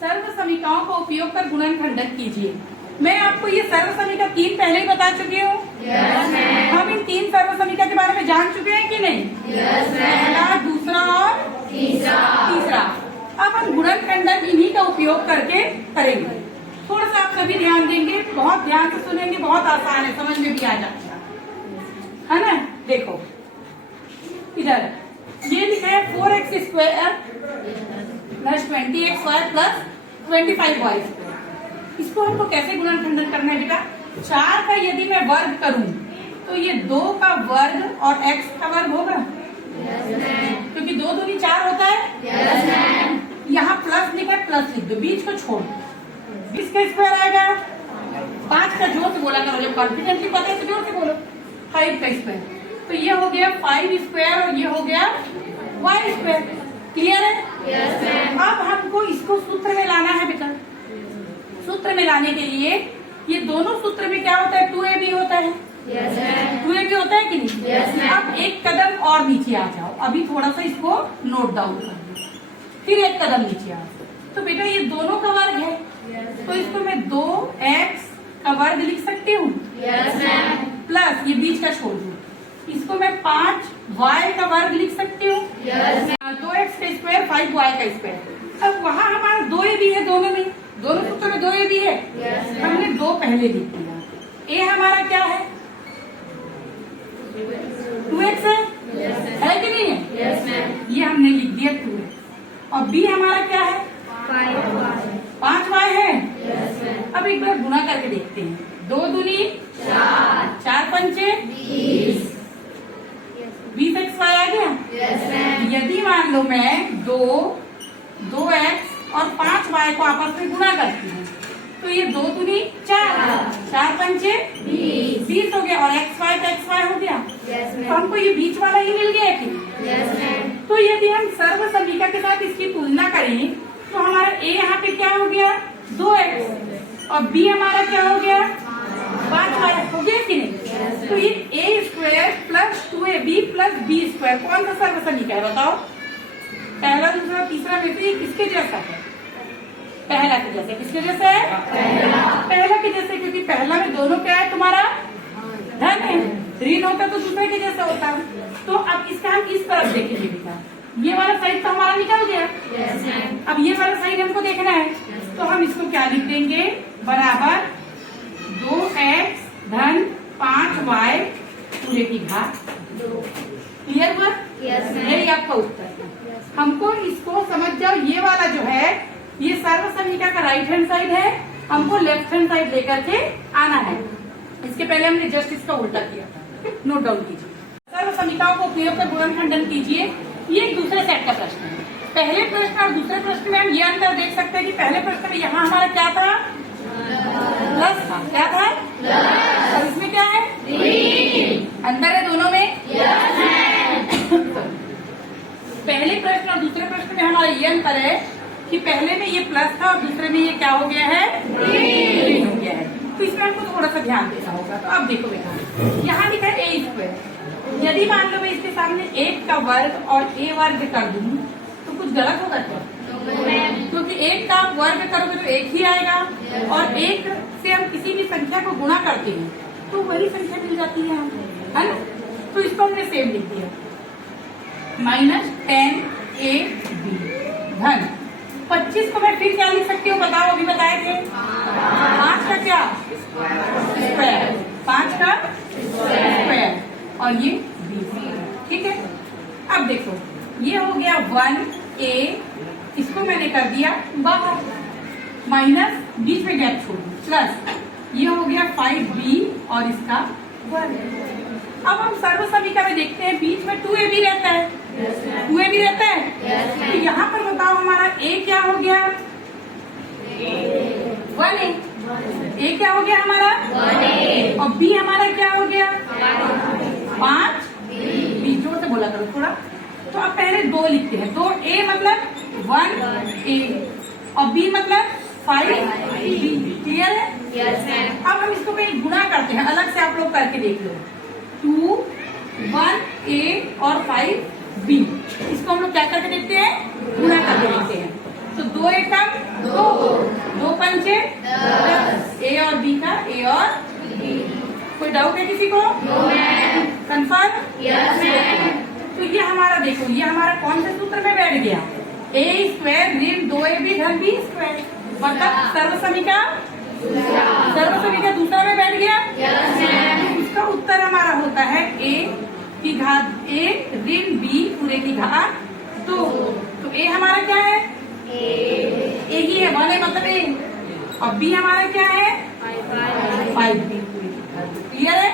सर्व समीकरणों का उपयोग कर गुणनखंडन कीजिए। मैं आपको ये सर्व समीकरण 3 पहले ही बता चुकी हूँ। हम इन 3 सर्व समीकरण के बारे में जान चुके हैं कि नहीं? पहला, दूसरा और तीसरा। अब हम गुणनखंडन इन्हीं का उपयोग करके करेंगे। थोड़ा सा आप सभी ध्यान देंगे, बहुत ध्यान से सुनेंगे, बहुत आसान है, समझ में भी आ जाता है ना। देखो इधर ये लिखा है 4x² plus 20x² plus 25y²। इसको हमको कैसे गुणनखंडन करना है बेटा? 4 का यदि मैं वर्ग करूं तो ये 2 का वर्ग और x का वर्ग होगा, क्योंकि 2 दूनी 4 होता है। यहाँ प्लस लिखा है, प्लस लिख दो, बीच को छोड़। किसका स्क्वायर आएगा? 5 का। जोर से बोला करो, जब कॉन्फिडेंटली पता है तो जोर से बोलो। 5 का स्क्वायर, तो ये हो गया 5² और ये हो गया y²। क्लियर है? अब हमको इसको सूत्र में लाना है बेटा। सूत्र में लाने के लिए ये दोनों सूत्र में क्या होता है? 2ab होता है। 2ab होता है कि नहीं? अब एक कदम और नीचे आ जाओ, अभी थोड़ा सा इसको नोट डाउन कर दो, फिर एक कदम नीचे आओ। तो बेटा ये दोनों का वर्ग है, तो इसको मैं 2x का वर्ग लिख सकती हूँ, प्लस ये बीच का छोड़ दूँ, इसको मैं 5y का वर्ग लिख सकती हूँ, 2x का स्क्वायर 5y का स्क्वायर। अब वहाँ हमारा 2ab है, दोनों सूत्र में 2ab है। हमने 2 पहले लिख दिया। a हमारा क्या है? 2x है कि नहीं है? ये हमने लिख दिया 2x। और b हमारा क्या है? 5y है। अब एक बार गुणा करके देखते हैं। 2 दूनी 4, 4 पंचे 20xy आ गया। यदि मान लो मैं 2x और 5y को आपस में गुणा करती हूँ तो ये 2 दूनी 4, 4 पंचे 20 हो गया, और xy का xy हो गया। तो हमको ये बीच वाला ही मिल गया कि? तो यदि हम सर्व समीकरण के साथ इसकी तुलना करें तो हमारा a यहाँ पे क्या हो गया? 2x, और b हमारा क्या हो गया? 5y हो गया कि नहीं? तो ये a² plus 2ab plus b² कौन सा सर्व समीकरण है बताओ? पहला, दूसरा, तीसरा में से किसके जैसा है? पहला के जैसे। किसके जैसा है? पहला के जैसे, क्योंकि पहला में दोनों क्या है तुम्हारा? धन है। ऋण होता तो दूसरे के जैसा होता। तो अब इसका हम इस तरफ देखेंगे बेटा, ये वाला साइड तो हमारा निकल गया। अब ये वाला साइड हमको देखना है, तो हम इसको क्या लिख देंगे? बराबर 2x धन 5y पूरे की घात 2। क्लियर हुआ? यही आपका उत्तर है। हमको इसको समझ जाओ, ये वाला जो है ये सर्व समीकरण का राइट हैंड साइड है, हमको लेफ्ट हैंड साइड लेकर के आना है। इसके पहले हमने जस्ट इसका उल्टा किया था, नोट डाउन कीजिए। सर्व समीकरणों को उपयोग कर गुणनखंडन कीजिए। ये दूसरे सेट का प्रश्न है। पहले प्रश्न और दूसरे प्रश्न में हम ये अंतर देख सकते हैं कि पहले प्रश्न में यहाँ हमारा क्या था? प्लस था। क्या था? और इसमें क्या है? अंतर है दोनों में। पहले प्रश्न और दूसरे प्रश्न में हमारा ये अंतर है कि पहले में ये प्लस था और दूसरे में ये क्या हो गया है? ऋण हो गया है। तो इसमें हमको थोड़ा सा ध्यान देना होगा। तो अब देखो बेटा, यहाँ लिखा है a²। यदि मान लो मैं इसके सामने 1 का वर्ग और a वर्ग कर दूं तो कुछ गलत होगा क्या? क्योंकि 1 का वर्ग करोगे तो 1 ही आएगा, और 1 से हम किसी भी संख्या को गुणा करते हैं तो वही संख्या मिल जाती है हमको, है ना? तो इसको हमने सेम लिख दिया, -10ab धन 25 को मैं फिर क्या लिख सकती हूँ बताओ? अभी बताए थे 5 का क्या? स्क्वायर। 5 का स्क्वायर और ये 20। ठीक है। अब देखो ये हो गया 1a, इसको मैंने कर दिया बाहर, माइनस बीच में गैप छोड़ दी, प्लस ये हो गया 5b और इसका वर्ग। अब हम सर्व समीकरण में देखते हैं बीच में 2ab रहता है। 2ab रहता है। तो यहाँ पर बताओ हमारा a क्या हो गया? 1a। a क्या हो गया हमारा? 1a। और b हमारा क्या हो गया? 5b। जोर से बोला करो थोड़ा। तो अब पहले 2 लिखते हैं। तो a मतलब 1a और b मतलब 5b। क्लियर है? अब हम इसको कहीं गुणा करते हैं, अलग से आप लोग करके देख लो। 2, 1a और 5b, इसको हम लोग क्या करके देखते हैं? गुणा करके देखते हैं। तो दो एकम दो, दो पंचे 10। ए और बी का ए और बी। कोई डाउट है किसी को? कंफर्म? तो ये हमारा देखो, ये हमारा कौन से सूत्र में बैठ गया? ए स्क्वायर ऋण 2ab धन बी स्क्वायर, मतलब सर्वसमीका दूसरा में बैठ गया। इसका उत्तर हमारा होता है a की घात a ऋण b पूरे की घात 2। तो a हमारा क्या है? a ही है, 1 है मतलब a। और b हमारा क्या है? 5b। क्लियर है?